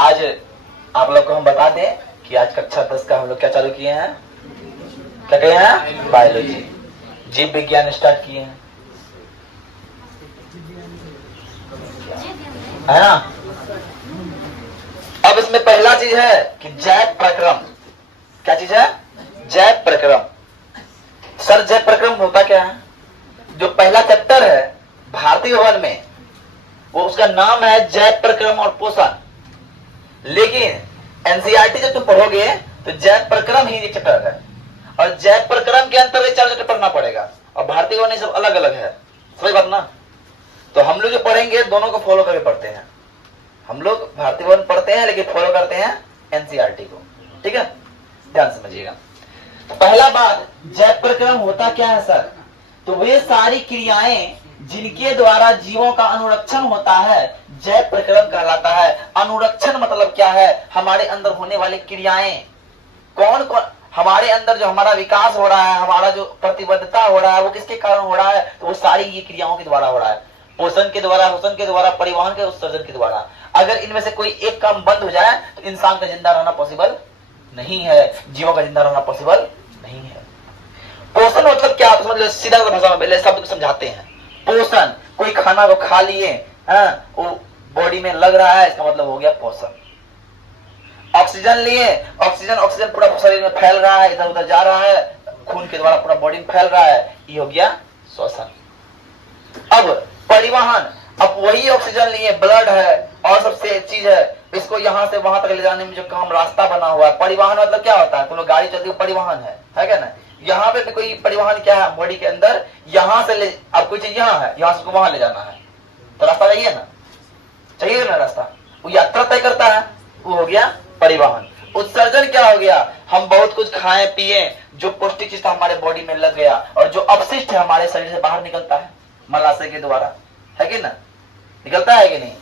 आज आप लोग को हम बता दें कि आज कक्षा 10 का हम लोग क्या चालू किए हैं, क्या कहे हैं, बायोलॉजी, जीव विज्ञान स्टार्ट किए हैं, है ना। अब इसमें पहला चीज है कि जैव प्रक्रम। क्या चीज है, जैव प्रक्रम। सर जैव प्रक्रम होता क्या है? जो पहला चैप्टर है भारतीय भवन में, वो उसका नाम है जैव प्रक्रम और पोषण। लेकिन एनसीईआरटी जब तुम पढ़ोगे तो जैव प्रक्रम ही एक चैप्टर है, और जैव प्रक्रम के अंतर्गत 4 चैप्टर पढ़ना पड़ेगा, और भारतीय भवन सब अलग अलग है, समझ बात ना। तो हम लोग जो पढ़ेंगे दोनों को फॉलो करके पढ़ते हैं। हम लोग भारतीय भवन पढ़ते हैं लेकिन फॉलो करते हैं एनसीईआरटी को, ठीक है, ध्यान समझिएगा। तो पहला बात, जैव प्रक्रम होता क्या है सर? तो वे सारी क्रियाएं जिनके द्वारा जीवों का अनुरक्षण होता है जैव प्रक्रम कहलाता है। अनुरक्षण मतलब क्या है? हमारे अंदर होने वाली क्रियाएं, कौन कौन हमारे अंदर जो हमारा विकास हो रहा है, हमारा जो प्रतिबद्धता हो रहा है, वो किसके कारण हो रहा है? तो वो सारी ये क्रियाओं के द्वारा हो रहा है। पोषण के द्वारा, शोषण के द्वारा, परिवहन के, उत्सर्जन के द्वारा। अगर इनमें से कोई एक काम बंद हो जाए तो इंसान का जिंदा रहना पॉसिबल नहीं है, जीवों का जिंदा रहना पॉसिबल नहीं है। पोषण मतलब क्या? तो समझ लो, सीधा भाषा में पहले शब्द को समझाते हैं। पोषण, कोई खाना को खा लिए, वो बॉडी में लग रहा है, इसका मतलब हो गया पोषण। ऑक्सीजन लिए, ऑक्सीजन पूरा शरीर में फैल रहा है, इधर उधर जा रहा है, खून के द्वारा पूरा बॉडी में फैल रहा है, ये हो गया श्वसन। अब परिवहन, अब वही ऑक्सीजन लिए, ब्लड है और सबसे चीज है, इसको यहां से वहां तक ले जाने में जो काम रास्ता बना हुआ है। परिवहन मतलब क्या होता है? तुम लोग गाड़ी चलती है, परिवहन है क्या ना। यहाँ पे भी कोई परिवहन क्या है बॉडी के अंदर, यहां से ले, अब कोई चीज यहाँ है, यहां से उसको वहां ले जाना है, तो रास्ता चाहिए ना, चाहिए ना रास्ता, वो यात्रा तय करता है, वो हो गया परिवहन। उत्सर्जन क्या हो गया? हम बहुत कुछ खाएं पिए, जो पौष्टिक चीज हमारे बॉडी में लग गया और जो अपशिष्ट है हमारे शरीर से बाहर निकलता है मलाशय के द्वारा, है कि ना, निकलता है कि नहीं,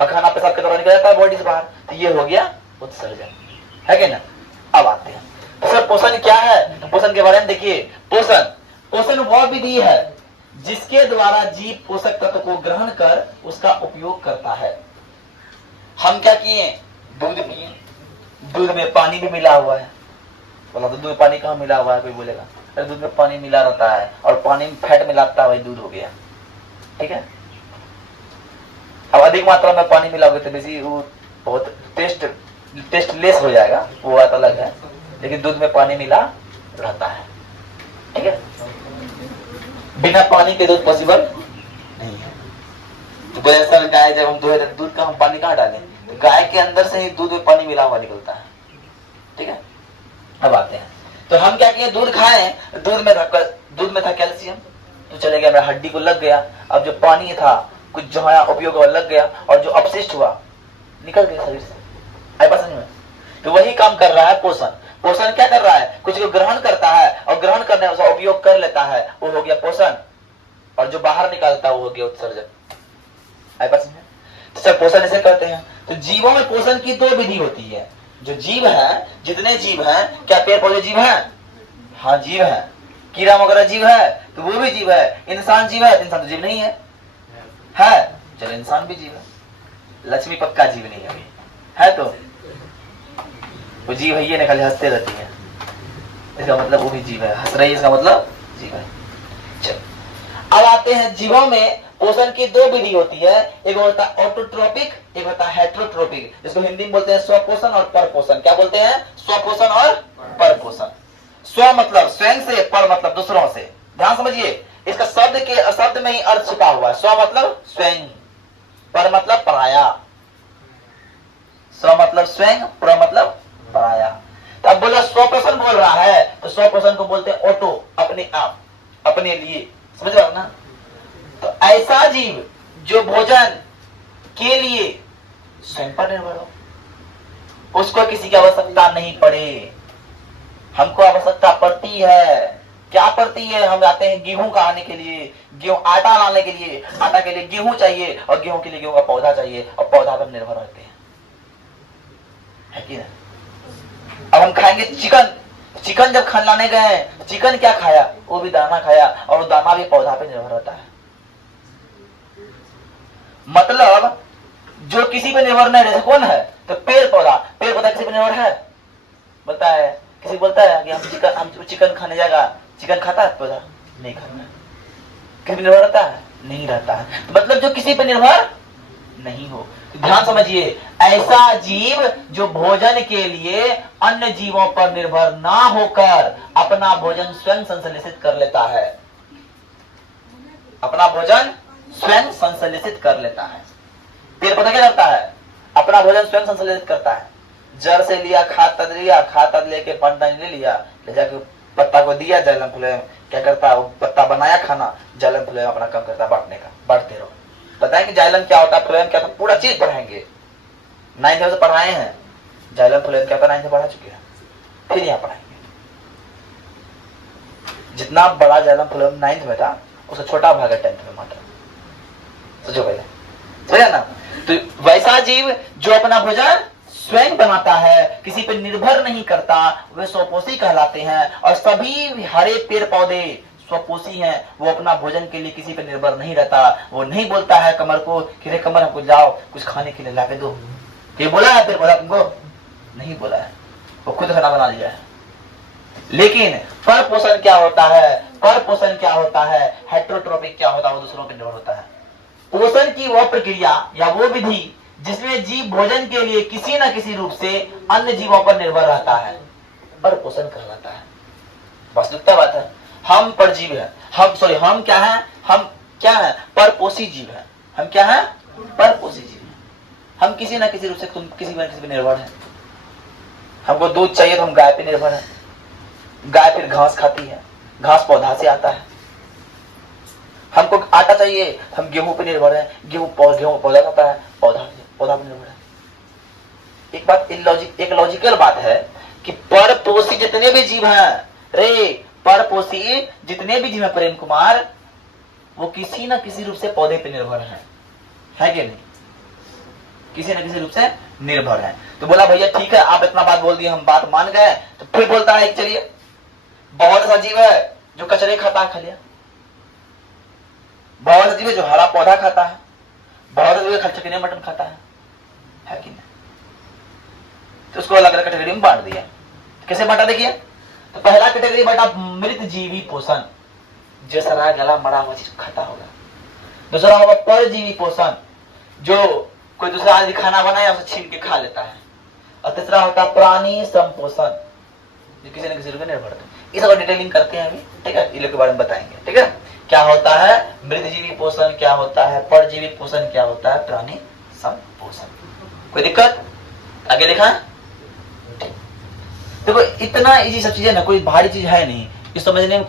और खाना पेशाब के द्वारा निकल जाता है बॉडी से बाहर, तो ये हो गया उत्सर्जन, है कि ना। अब आते हैं सर पोषण क्या है? तो पोषण के बारे में देखिए। पोषण वह विधि है जिसके द्वारा जीव पोषक तत्व को ग्रहण कर उसका उपयोग करता है। हम क्या किए? दूध पिए, दूध में पानी भी मिला हुआ है। बोला तो दूध में पानी कहाँ मिला हुआ है? कोई बोलेगा अरे दूध में पानी मिला रहता है, और पानी में फैट मिलाता है, वही दूध हो गया, ठीक है। अब अधिक मात्रा में पानी मिला होगा तो बेसी वो बहुत टेस्टलेस हो जाएगा, वो बात अलग है, लेकिन दूध में पानी मिला रहता है, ठीक है। बिना पानी के दूध पॉसिबल नहीं है। तो सर गाय जब हम दुहे दूध का हम पानी कहाँ डालें? तो गाय के अंदर से ही दूध में पानी मिला हुआ निकलता है, ठीक है। अब आते हैं, तो हम क्या किए? दूध खाएं, दूध में था कैल्शियम, तो चले गया मेरा हड्डी को लग गया। अब जो पानी था कुछ जो है उपयोग लग गया, और जो अपशिष्ट हुआ निकल गया शरीर से, आई बात समझ में। तो वही काम कर रहा है पोषण। पोषण क्या कर रहा है? कुछ को ग्रहण करता है, और ग्रहण करने उसका उपयोग कर लेता है, वो हो गया पोषण, और जो बाहर निकालता है वो हो गया उत्सर्जन, आई बात समझ में। तो सर पोषण ऐसे करते हैं। तो जीवों में पोषण की 2 विधि होती है। जो जीव है, जितने जीव हैं, क्या पेड़ पौधे जीव हैं? हाँ जीव है। कीड़ा मकोड़ा जीव है, तो वो भी जीव है। इंसान जीव है, तो इंसान तो जीव नहीं है, चलो इंसान भी जीव है। लक्ष्मी पक्का जीव नहीं है तो वो जीव है, ये ना खाली हंसते रहती है, इसका मतलब वो भी जीव है, हंस रही है, इसका मतलब जीव है। चलो अब आते हैं, जीवों में पोषण की 2 विधि होती है। एक होता है ऑटोट्रोपिक, एक होता है हेटेरोट्रोपिक, जिसको हिंदी में बोलते हैं स्वपोषण और परपोषण। क्या बोलते हैं? स्वपोषण और परपोषण। स्व मतलब स्वयं से, पर मतलब दूसरों से। ध्यान समझिए, इसका शब्द में ही अर्थ छिपा हुआ है। स्व मतलब स्वयं, पर मतलब पराया। स्व मतलब स्वयं, पर मतलब पराया। तो अब बोला स्वपोषण बोल रहा है, तो स्वपोषण को बोलते हैं ऑटो, अपने आप, अपने लिए, समझ रहे हो ना। तो ऐसा जीव जो भोजन के लिए स्वयं पर निर्भर हो, उसको किसी की आवश्यकता नहीं पड़े। हमको आवश्यकता पड़ती है, क्या पड़ती है? हम जाते हैं गेहूं का आने के लिए, गेहूं आटा लाने के लिए, आटा के लिए गेहूं चाहिए, और गेहूं के लिए गेहूं का पौधा चाहिए, और पौधा पर निर्भर रहते हैं, है कि नहीं। अब हम खाएंगे चिकन जब खाने गए, चिकन क्या खाया? वो भी दाना खाया, और दाना भी पौधा पे निर्भर रहता है। मतलब जो किसी पे निर्भर नहीं रहता कौन है? तो तो पेड़ पौधा किसी पर निर्भर है? बोलता है, किसी बोलता है कि हम चिकन खाने जाएगा, चिकन खाता है पौधा? नहीं खाता है। किसी पर निर्भर रहता है? नहीं रहता है। तो मतलब जो किसी पर निर्भर नहीं हो। तो ध्यान समझिए, ऐसा जीव जो भोजन के लिए अन्य जीवों पर निर्भर ना होकर अपना भोजन स्वयं संश्लेषित कर लेता है, अपना भोजन स्वयं संश्लेषित कर लेता है। पेड़ पौधा क्या करता है? अपना भोजन स्वयं संश्लेषित करता है। जड़ से लिया, खाद लेके पत्ता ले लिया, ले जाके पत्ता को दिया, जाइलम फ्लोएम क्या करता है? वो पत्ता बनाया खाना, जाइलम फ्लोएम अपना काम करता है बांटने का। बांटते रहो। बताएंगे जाइलम क्या होता है, फ्लोएम क्या होता है, पूरा चीज पढ़ाएंगे। 9th में से पढ़ाए हैं, जाइलम फ्लोएम क्या होता है 9th में पढ़ा चुके हैं, फिर यहाँ पढ़ाएंगे। जितना बड़ा जाइलम फ्लोएम 9th में था, उससे छोटा भाग है 10th में मात्र। सोचो पहले, समझा ना? तो वैसा जीव जो अपना भोजन स्वयं बनाता है, किसी पर निर्भर नहीं करता, वे स्वपोषी कहलाते हैं। और सभी हरे पेड़ पौधे स्वपोषी हैं। वो अपना भोजन के लिए किसी पर निर्भर नहीं रहता। वो नहीं बोलता है कमर को कि रे कमर हमको जाओ कुछ खाने के लिए ला के दो। ये बोला है पेड़ पौधा तुमको? नहीं बोला है, वो खुद खाना बना लिया है। लेकिन पर पोषण क्या होता है? पर पोषण क्या होता है? हेटेरोट्रोपिक क्या होता है? वो दूसरों पर निर्भर होता है। पोषण की वह प्रक्रिया या वो विधि जिसमें जीव भोजन के लिए किसी न किसी रूप से अन्य जीवों पर निर्भर रहता है, पर पोषण कहलाता है। वास्तविकता बात है, हम परजीवी हैं। हम क्या हैं? हम क्या हैं? परपोषी जीव हैं। हम क्या हैं? परपोषी जीव हैं। हम किसी न किसी रूप से किसी पर निर्भर हैं। हमको दूध चाहिए तो हम गाय पे निर्भर हैं। गाय फिर घास खाती है, घास पौधा से आता है। हमको आटा चाहिए, हम गेहूं पे निर्भर है, गेहूं पौधा खाता है, पौधा पे निर्भर है। एक लॉजिकल बात है कि परपोषी जितने भी जीव हैं, परपोषी जितने भी जीव हैं प्रेम कुमार, वो किसी न किसी रूप से पौधे पे निर्भर है कि नहीं? किसी न किसी रूप से निर्भर है। तो बोला भैया ठीक है, आप इतना बात बोल दिए, हम बात मान गए। तो फिर बोलता है चलिए, बहुत सा जीव है जो कचरे खाता है, खा लिया। बहुत सा जीव है जो हरा पौधा खाता है, बहुत सा जीव चिकन मटन खाता है कि नहीं? तो उसको अलग अलग कैटेगरी में बांट दिया। कैसे बांटा देखिए? तो पहला कैटेगरी बांटा मृत जीवी पोषण, जो सरा गला मरा हुआ चीज खाता होगा। दूसरा होगा परजीवी पोषण, जो कोई दूसरा आदमी खाना बनाया उसे छीन के खा लेता है। और तीसरा होता है प्राणी संपोषण, जो किसी न किसी रूप में निर्भर है। इस और डिटेलिंग करते हैं अभी, ठीक है? इन लोग के बारे में बताएंगे, ठीक है? क्या होता है मृत जीवी पोषण, क्या होता है परजीवी पोषण, क्या होता है प्राणी संपोषण। कोई दिक्कत? आगे लिखा है? देखो इतना इजी सब चीजें ना, कोई भारी चीज है नहीं, इस समझने में कोई